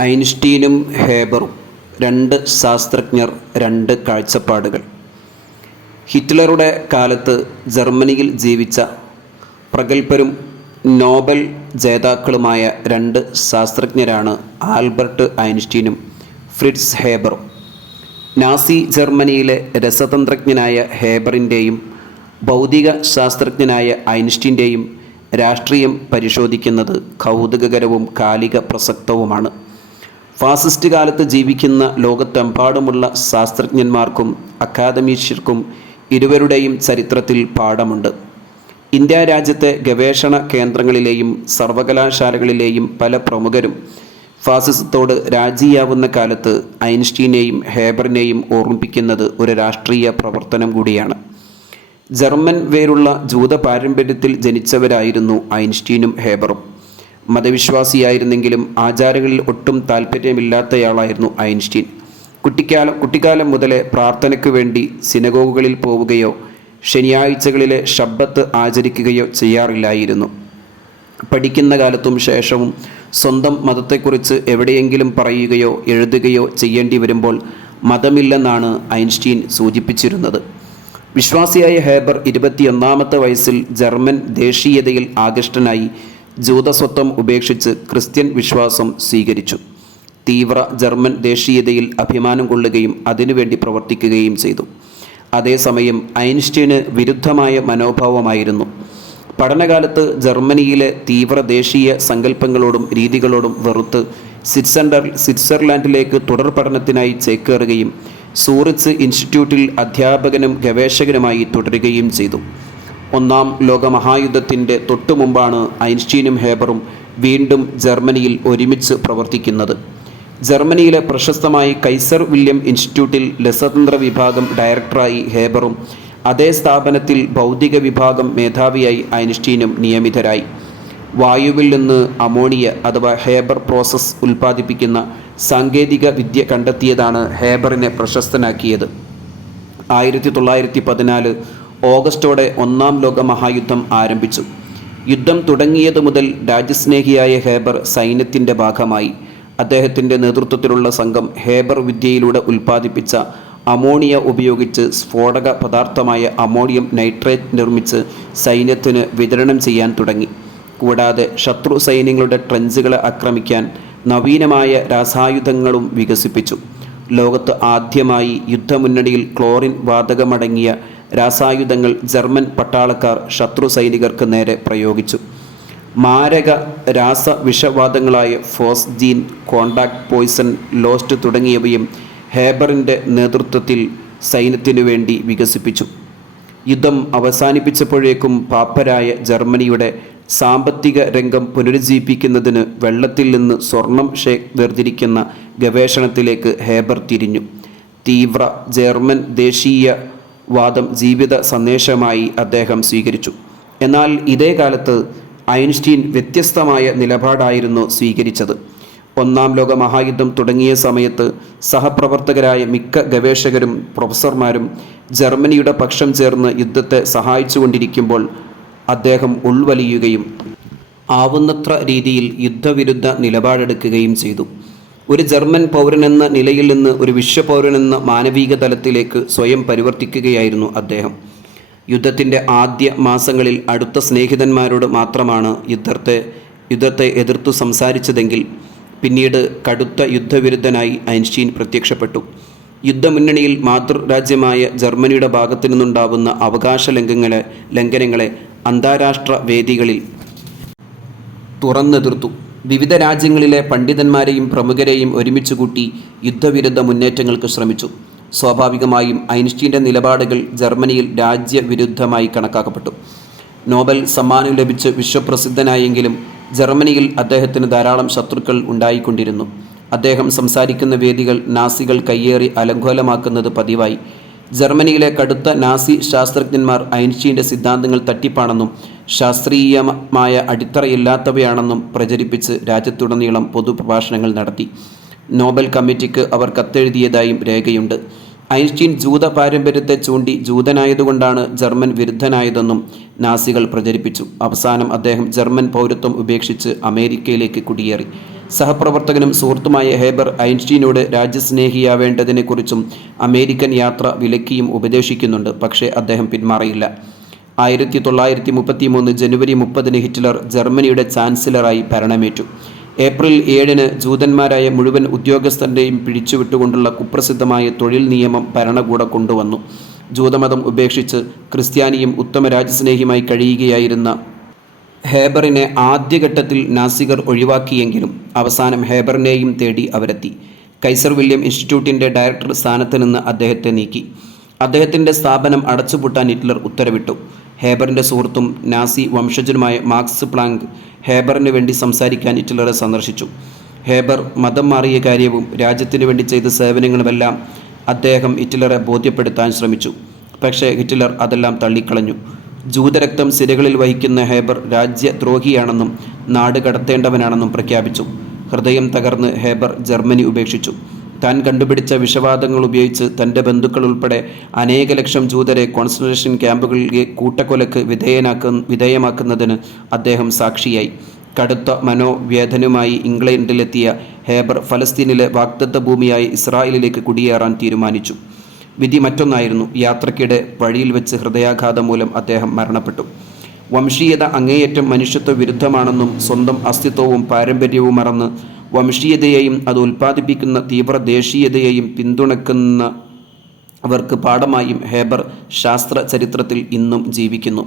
ഐൻസ്റ്റീനും ഹേബറും രണ്ട് ശാസ്ത്രജ്ഞർ രണ്ട് കാഴ്ചപ്പാടുകൾ. ഹിറ്റ്ലറുടെ കാലത്ത് ജർമ്മനിയിൽ ജീവിച്ച പ്രഗത്ഭരും നോബൽ ജേതാക്കളുമായ രണ്ട് ശാസ്ത്രജ്ഞരാണ് ആൽബർട്ട് ഐൻസ്റ്റീനും ഫ്രിഡ്സ് ഹേബറും. നാസി ജർമ്മനിയിലെ രസതന്ത്രജ്ഞനായ ഹേബറിന്റെയും ഭൗതിക ശാസ്ത്രജ്ഞനായ ഐൻസ്റ്റീന്റെയും രാഷ്ട്രീയം പരിശോധിക്കുന്നത് കൗതുകകരവും കാലിക പ്രസക്തവുമാണ്. ഫാസിസ്റ്റ് കാലത്ത് ജീവിക്കുന്ന ലോകത്തെമ്പാടുമുള്ള ശാസ്ത്രജ്ഞന്മാർക്കും അക്കാദമീഷ്യർക്കും ഇരുവരുടെയും ചരിത്രത്തിൽ പാഠമുണ്ട്. ഇന്ത്യ രാജ്യത്തെ ഗവേഷണ കേന്ദ്രങ്ങളിലെയും സർവകലാശാലകളിലെയും പല പ്രമുഖരും ഫാസിസത്തോട് രാജിയാവുന്ന കാലത്ത് ഐൻസ്റ്റീനെയും ഹേബറിനെയും ഓർമ്മിപ്പിക്കുന്നത് ഒരു രാഷ്ട്രീയ പ്രവർത്തനം കൂടിയാണ്. ജർമ്മൻ വേരുള്ള ജൂത പാരമ്പര്യത്തിൽ ജനിച്ചവരായിരുന്നു ഐൻസ്റ്റീനും ഹേബറും. മതവിശ്വാസിയായിരുന്നെങ്കിലും ആചാരങ്ങളിൽ ഒട്ടും താല്പര്യമില്ലാത്തയാളായിരുന്നു ഐൻസ്റ്റീൻ. കുട്ടിക്കാലം കുട്ടിക്കാലം മുതലേ പ്രാർത്ഥനയ്ക്കു വേണ്ടി സിനഗോഗുകളിൽ പോവുകയോ ശനിയാഴ്ചകളിലെ ശബ്ദത്ത് ആചരിക്കുകയോ ചെയ്യാറില്ലായിരുന്നു. പഠിക്കുന്ന കാലത്തും ശേഷവും സ്വന്തം മതത്തെക്കുറിച്ച് എവിടെയെങ്കിലും പറയുകയോ എഴുതുകയോ ചെയ്യേണ്ടി വരുമ്പോൾ മതമില്ലെന്നാണ് ഐൻസ്റ്റീൻ സൂചിപ്പിച്ചിരുന്നത്. വിശ്വാസിയായ ഹേബർ ഇരുപത്തിയൊന്നാമത്തെ വയസ്സിൽ ജർമ്മൻ ദേശീയതയിൽ ആകൃഷ്ടനായി ജൂതസ്വത്വം ഉപേക്ഷിച്ച് ക്രിസ്ത്യൻ വിശ്വാസം സ്വീകരിച്ചു. തീവ്ര ജർമ്മൻ ദേശീയതയിൽ അഭിമാനം കൊള്ളുകയും അതിനുവേണ്ടി പ്രവർത്തിക്കുകയും ചെയ്തു. അതേസമയം ഐൻസ്റ്റീന് വിരുദ്ധമായ മനോഭാവമായിരുന്നു. പഠനകാലത്ത് ജർമ്മനിയിലെ തീവ്ര ദേശീയ സങ്കല്പങ്ങളോടും രീതികളോടും വെറുത്ത് സ്വിറ്റ്സർലർ സ്വിറ്റ്സർലാൻഡിലേക്ക് തുടർ പഠനത്തിനായി ചേക്കേറുകയും സൂറിച്ച് ഇൻസ്റ്റിറ്റ്യൂട്ടിൽ അധ്യാപകനും ഗവേഷകനുമായി തുടരുകയും ചെയ്തു. ഒന്നാം ലോകമഹായുദ്ധത്തിന്റെ തൊട്ടുമുമ്പാണ് ഐൻസ്റ്റീനും ഹേബറും വീണ്ടും ജർമ്മനിയിൽ ഒരുമിച്ച് പ്രവർത്തിക്കുന്നത്. ജർമ്മനിയിലെ പ്രശസ്തമായി കൈസർ വില്യം ഇൻസ്റ്റിറ്റ്യൂട്ടിൽ രസതന്ത്ര വിഭാഗം ഡയറക്ടറായി ഹേബറും അതേ സ്ഥാപനത്തിൽ ഭൗതിക വിഭാഗം മേധാവിയായി ഐൻസ്റ്റീനും നിയമിതരായി. വായുവിൽ നിന്ന് അമോണിയ അഥവാ ഹേബർ പ്രോസസ് ഉൽപ്പാദിപ്പിക്കുന്ന സാങ്കേതിക വിദ്യ കണ്ടെത്തിയതാണ് ഹേബറിനെ പ്രശസ്തനാക്കിയത്. ആയിരത്തി തൊള്ളായിരത്തി പതിനാല് ഓഗസ്റ്റോടെ ഒന്നാം ലോക മഹായുദ്ധം ആരംഭിച്ചു. യുദ്ധം തുടങ്ങിയതു മുതൽ രാജ്യസ്നേഹിയായ ഹേബർ സൈന്യത്തിന്റെ ഭാഗമായി. അദ്ദേഹത്തിന്റെ നേതൃത്വത്തിലുള്ള സംഘം ഹേബർ വിദ്യയിലൂടെ ഉൽപ്പാദിപ്പിച്ച അമോണിയ ഉപയോഗിച്ച് സ്ഫോടക പദാർത്ഥമായ അമോണിയം നൈട്രേറ്റ് നിർമ്മിച്ച് സൈന്യത്തിന് വിതരണം ചെയ്യാൻ തുടങ്ങി. കൂടാതെ ശത്രു സൈന്യങ്ങളുടെ ട്രെഞ്ചുകളെ ആക്രമിക്കാൻ നവീനമായ രാസായുധങ്ങളും വികസിപ്പിച്ചു. ലോകത്ത് ആദ്യമായി യുദ്ധമുന്നണിയിൽ ക്ലോറിൻ വാതകമടങ്ങിയ രാസായുധങ്ങൾ ജർമ്മൻ പട്ടാളക്കാർ ശത്രു സൈനികർക്ക് നേരെ പ്രയോഗിച്ചു. മാരക രാസവിഷവാദങ്ങളായ ഫോസ്ജീൻ കോണ്ടാക്ട് പോയ്സൺ ലോസ്റ്റ് തുടങ്ങിയവയും ഹേബറിന്റെ നേതൃത്വത്തിൽ സൈന്യത്തിനു വേണ്ടി വികസിപ്പിച്ചു. യുദ്ധം അവസാനിപ്പിച്ചപ്പോഴേക്കും പാപ്പരായ ജർമ്മനിയുടെ സാമ്പത്തിക രംഗം പുനരുജ്ജീവിപ്പിക്കുന്നതിന് വെള്ളത്തിൽ നിന്ന് സ്വർണം വേർതിരിക്കുന്ന ഗവേഷണത്തിലേക്ക് ഹേബർ തിരിഞ്ഞു. തീവ്ര ജർമ്മൻ ദേശീയ വാദം ജീവിത സന്ദേശമായി അദ്ദേഹം സ്വീകരിച്ചു. എന്നാൽ ഇതേ കാലത്ത് ഐൻസ്റ്റീൻ വ്യത്യസ്തമായ നിലപാടായിരുന്നു സ്വീകരിച്ചത്. ഒന്നാം ലോക മഹായുദ്ധം തുടങ്ങിയ സമയത്ത് സഹപ്രവർത്തകരായ മിക്ക ഗവേഷകരും പ്രൊഫസർമാരും ജർമ്മനിയുടെ പക്ഷം ചേർന്ന് യുദ്ധത്തെ സഹായിച്ചുകൊണ്ടിരിക്കുമ്പോൾ അദ്ദേഹം ഉൾവലിയുകയും ആവുന്നത്ര രീതിയിൽ യുദ്ധവിരുദ്ധ നിലപാടെടുക്കുകയും ചെയ്തു. ഒരു ജർമ്മൻ പൗരനെന്ന നിലയിൽ നിന്ന് ഒരു വിശ്വപൗരനെന്ന മാനവിക തലത്തിലേക്ക് സ്വയം പരിവർത്തിക്കുകയായിരുന്നു അദ്ദേഹം. യുദ്ധത്തിന്റെ ആദ്യ മാസങ്ങളിൽ അടുത്ത സ്നേഹിതന്മാരോട് മാത്രമാണ് യുദ്ധത്തെ യുദ്ധത്തെ എതിർത്തു സംസാരിച്ചതെങ്കിൽ പിന്നീട് കടുത്ത യുദ്ധവിരുദ്ധനായി ഐൻസ്റ്റീൻ പ്രത്യക്ഷപ്പെട്ടു. യുദ്ധമുന്നണിയിൽ മാതൃരാജ്യമായ ജർമ്മനിയുടെ ഭാഗത്തു നിന്നുണ്ടാവുന്ന അവകാശ ലംഘനങ്ങളെ ലംഘനങ്ങളെ അന്താരാഷ്ട്ര വേദികളിൽ തുറന്നെതിർത്തു. വിവിധ രാജ്യങ്ങളിലെ പണ്ഡിതന്മാരെയും പ്രമുഖരെയും ഒരുമിച്ച് കൂട്ടി യുദ്ധവിരുദ്ധ മുന്നേറ്റങ്ങൾക്ക് ശ്രമിച്ചു. സ്വാഭാവികമായും ഐൻസ്റ്റീന്റെ നിലപാടുകൾ ജർമ്മനിയിൽ രാജ്യവിരുദ്ധമായി കണക്കാക്കപ്പെട്ടു. നോബൽ സമ്മാനം ലഭിച്ച് വിശ്വപ്രസിദ്ധനായെങ്കിലും ജർമ്മനിയിൽ അദ്ദേഹത്തിന് ധാരാളം ശത്രുക്കൾ ഉണ്ടായിക്കൊണ്ടിരുന്നു. അദ്ദേഹം സംസാരിക്കുന്ന വേദികൾ നാസികൾ കയ്യേറി അലങ്കോലമാക്കുന്നത് പതിവായി. ജർമ്മനിയിലെ കടുത്ത നാസി ശാസ്ത്രജ്ഞന്മാർ ഐൻസ്റ്റീന്റെ സിദ്ധാന്തങ്ങൾ തട്ടിപ്പാണെന്നും ശാസ്ത്രീയമായ അടിത്തറയില്ലാത്തവയാണെന്നും പ്രചരിപ്പിച്ച് രാജ്യത്തുടനീളം പൊതുപ്രഭാഷണങ്ങൾ നടത്തി. നോബൽ കമ്മിറ്റിക്ക് അവർ കത്തെഴുതിയതായും രേഖയുണ്ട്. ഐൻസ്റ്റീൻ ജൂത പാരമ്പര്യത്തെ ചൂണ്ടി ജൂതനായതുകൊണ്ടാണ് ജർമ്മൻ വിരുദ്ധനായതെന്നും നാസികൾ പ്രചരിപ്പിച്ചു. അവസാനം അദ്ദേഹം ജർമ്മൻ പൗരത്വം ഉപേക്ഷിച്ച് അമേരിക്കയിലേക്ക് കുടിയേറി. സഹപ്രവർത്തകനും സുഹൃത്തുമായ ഹേബർ ഐൻസ്റ്റീനോട് രാജ്യസ്നേഹിയാവേണ്ടതിനെക്കുറിച്ചും അമേരിക്കൻ യാത്ര വിലക്കിയും ഉപദേശിക്കുന്നുണ്ട് പക്ഷേ അദ്ദേഹം പിന്മാറിയില്ല. ആയിരത്തി തൊള്ളായിരത്തി മുപ്പത്തി മൂന്ന് ജനുവരി മുപ്പതിന് ഹിറ്റ്ലർ ജർമ്മനിയുടെ ചാൻസലറായി ഭരണമേറ്റു. ഏപ്രിൽ ഏഴിന് ജൂതന്മാരായ മുഴുവൻ ഉദ്യോഗസ്ഥന്റെയും പിടിച്ചുവിട്ടുകൊണ്ടുള്ള കുപ്രസിദ്ധമായ തൊഴിൽ നിയമം ഭരണകൂടം കൊണ്ടുവന്നു. ജൂതമതം ഉപേക്ഷിച്ച് ക്രിസ്ത്യാനിയും ഉത്തമ രാജ്യസ്നേഹിയുമായി കഴിയുകയായിരുന്ന ഹേബറിനെ ആദ്യഘട്ടത്തിൽ നാസികർ ഒഴിവാക്കിയെങ്കിലും അവസാനം ഹേബറിനെയും തേടി അവരെത്തി. കൈസർ വില്യം ഇൻസ്റ്റിറ്റ്യൂട്ടിന്റെ ഡയറക്ടർ സ്ഥാനത്ത് നിന്ന് അദ്ദേഹത്തെ നീക്കി. അദ്ദേഹത്തിന്റെ സ്ഥാപനം അടച്ചുപൂട്ടാൻ ഹിറ്റ്ലർ ഉത്തരവിട്ടു. ഹേബറിന്റെ സുഹൃത്തും നാസി വംശജനുമായ മാർക്സ് പ്ലാങ്ക് ഹേബറിന് വേണ്ടി സംസാരിക്കാൻ ഹിറ്റ്ലറെ സന്ദർശിച്ചു. ഹേബർ മതം മാറിയ കാര്യവും രാജ്യത്തിന് വേണ്ടി ചെയ്ത സേവനങ്ങളുമെല്ലാം അദ്ദേഹം ഹിറ്റ്ലറെ ബോധ്യപ്പെടുത്താൻ ശ്രമിച്ചു. പക്ഷേ ഹിറ്റ്ലർ അതെല്ലാം തള്ളിക്കളഞ്ഞു. ജൂതരക്തം സിരകളിൽ വഹിക്കുന്ന ഹേബർ രാജ്യദ്രോഹിയാണെന്നും നാട് കടത്തേണ്ടവനാണെന്നും പ്രഖ്യാപിച്ചു. ഹൃദയം തകർന്ന് ഹേബർ ജർമ്മനി ഉപേക്ഷിച്ചു. താൻ കണ്ടുപിടിച്ച വിഷവാദങ്ങൾ ഉപയോഗിച്ച് തന്റെ ബന്ധുക്കൾ ഉൾപ്പെടെ അനേക ലക്ഷം ജൂതരെ കോൺസെൻട്രേഷൻ ക്യാമ്പുകളിൽ കൂട്ടക്കൊലക്ക് വിധേയനാക്ക വിധേയമാക്കുന്നതിന് അദ്ദേഹം സാക്ഷിയായി. കടുത്ത മനോവേദനയുമായി ഇംഗ്ലണ്ടിലെത്തിയ ഹേബർ ഫലസ്തീനിലെ വാഗ്ദത്ത ഭൂമിയായി ഇസ്രായേലിലേക്ക് കുടിയേറാൻ തീരുമാനിച്ചു. വിധി മറ്റൊന്നായിരുന്നു. യാത്രയ്ക്കിടെ വഴിയിൽ വെച്ച് ഹൃദയാഘാതം മൂലം അദ്ദേഹം മരണപ്പെട്ടു. വംശീയത അങ്ങേയറ്റം മനുഷ്യത്വ വിരുദ്ധമാണെന്നും സ്വന്തം അസ്തിത്വവും പാരമ്പര്യവും മറന്ന് വംശീയതയെയും അത് ഉൽപ്പാദിപ്പിക്കുന്ന തീവ്ര ദേശീയതയെയും പിന്തുണക്കുന്ന അവർക്ക് പാഠമായും ഹേബർ ശാസ്ത്ര ചരിത്രത്തിൽ ഇന്നും ജീവിക്കുന്നു.